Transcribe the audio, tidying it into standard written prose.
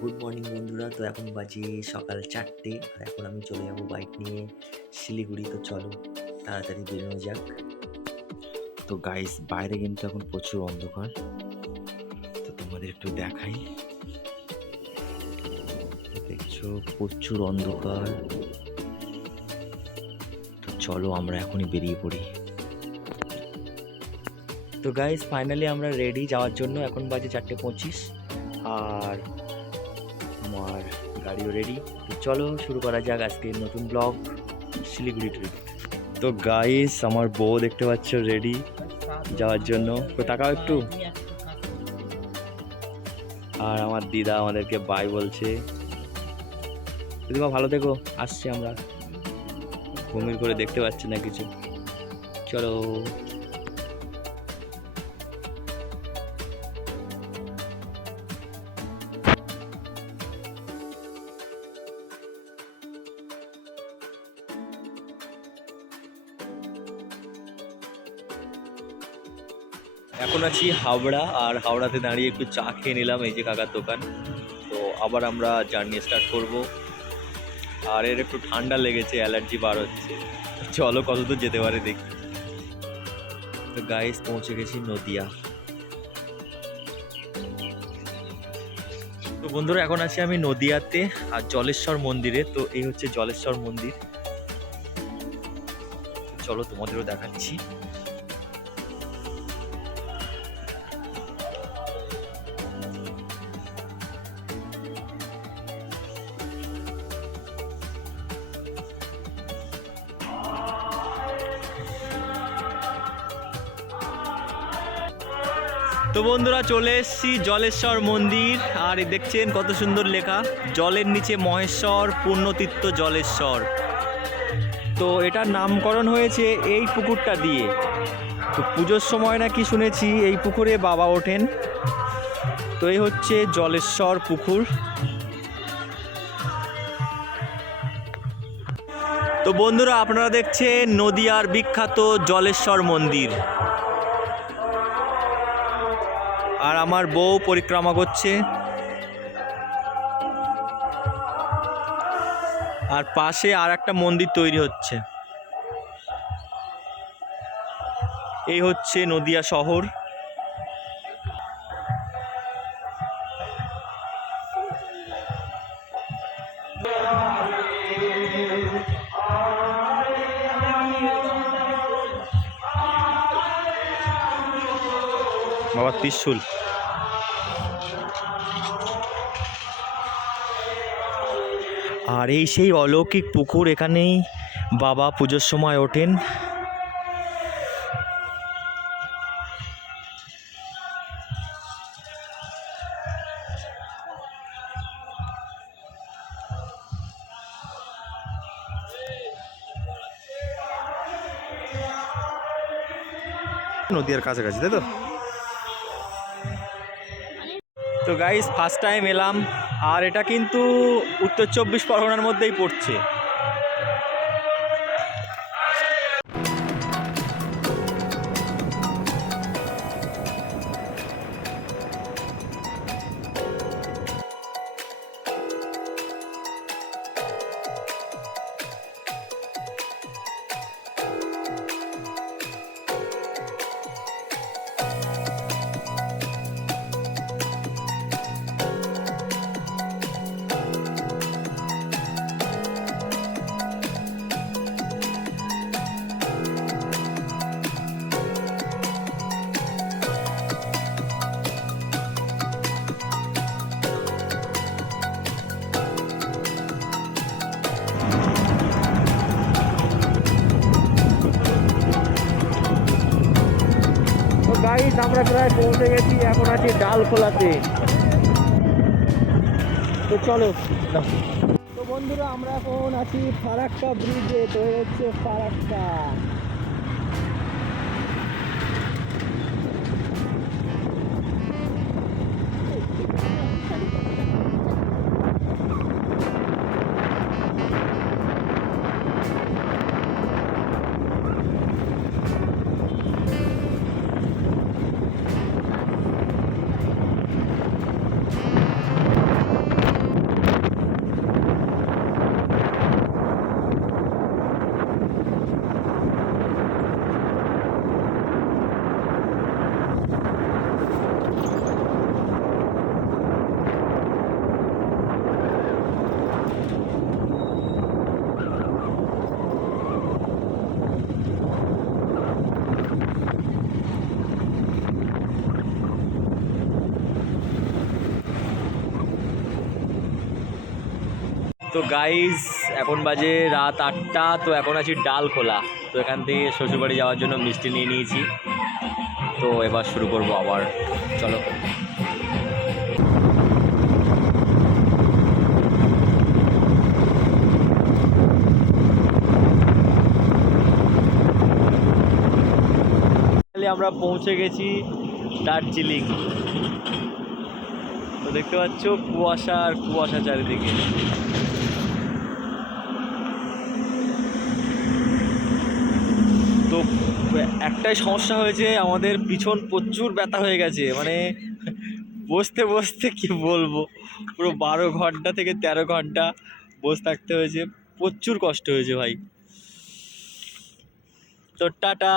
Good morning বন্ধুরা। তো এখন বাজে সকাল 4টে আর এখন আমি চলে যাবো বাইক নিয়ে শিলিগুড়ি। তো চলো তাড়াতাড়ি বেরোনো যাক। তো গাইস বাইরে কিন্তু এখন প্রচুর অন্ধকার, তো তোমাদের একটু দেখাই। দেখছো প্রচুর অন্ধকার। তো চলো আমরা এখনই বেরিয়ে পড়ি। তো গাইস ফাইনালি আমরা রেডি যাওয়ার জন্য। এখন বাজে 4:25 আর আমার গাড়িও রেডি। তো চলো শুরু করা যাক আজকের নতুন ব্লগ শিলিগুড়ি ট্রিপ। তো গাইস আমার বউ দেখতে পাচ্ছ রেডি যাওয়ার জন্য, তো তাকাও একটু। আর আমার দিদা আমাদেরকে বাই বলছে। দিদিমা ভালো থেকো, আসছি আমরা। ঘুমির করে দেখতে পাচ্ছি না কিছু। চলো এখন আছি হাওড়া, আর হাওড়াতে দাঁড়িয়ে একটু চা খেয়ে নিলাম এই যে কাকার দোকান। তো আবার আমরা জার্নি স্টার্ট করব। আর এর একটু ঠান্ডা লেগেছে, অ্যালার্জি বার হচ্ছে। চলো কতদূর যেতে পারে দেখি। তো গাইস পৌঁছে গেছি নদিয়া। তো বন্ধুরা এখন আছি আমি নদিয়াতে আর জলেশ্বর মন্দিরে। তো এই হচ্ছে জলেশ্বর মন্দির, চলো তোমাদেরও দেখাচ্ছি। তো বন্ধুরা চলে এসেছি জলেশ্বর মন্দির, আর দেখছেন কত সুন্দর লেখা, জলের নিচে মহেশ্বর পূর্ণতীর্থ জলেশ্বর। তো এটার নামকরণ হয়েছে এই পুকুরটা দিয়ে। তো পুজোর সময় নাকি শুনেছি এই পুকুরে বাবা ওঠেন। তো এই হচ্ছে জলেশ্বর পুকুর। তো বন্ধুরা আপনারা দেখছেন নদিয়ার বিখ্যাত জলেশ্বর মন্দির। আর আমার বউ পরিক্রমা করছে। আর পাশে আর একটা মন্দির তৈরি হচ্ছে। এই হচ্ছে নদিয়া শহর। বাবা ত্রিশূল। আর এই সেই অলৌকিক পুকুর, এখানেই বাবা পুজোর সময় ওঠেন। নদীর কাছাকাছি তাই তো। তো গাইস ফার্স্ট টাইম এলাম, আর এটা কিন্তু উত্তর 24 পরগনার মধ্যেই পড়ছে। গাইস আমরা প্রায় পৌঁছে গেছি, এখন আছি ডালখোলাতে। তো চলো। তো বন্ধুরা আমরা এখন আছি ফারাক্কা ব্রিজে। তো হচ্ছে ফারাক্কা। তো গাইজ এখন বাজে রাত 8টা। তো এখন আছি ডালখোলা। তো এখান থেকে শ্বশুরবাড়ি যাওয়ার জন্য মিষ্টি নিয়ে নিয়েছি। তো এবার শুরু করবো আবার, চলো। আমরা পৌঁছে গেছি দার্জিলিং। তো দেখতে পাচ্ছ কুয়াশা আর কুয়াশা চারিদিকে। তো একটাই সমস্যা হয়েছে, আমাদের পিছন প্রচুর ব্যথা হয়ে গেছে, মানে বসতে বসতে কি বলবো, পুরো 12 ঘন্টা থেকে 13 ঘন্টা বসে থাকতে হয়েছে, প্রচুর কষ্ট হয়েছে ভাই। তো টাটা।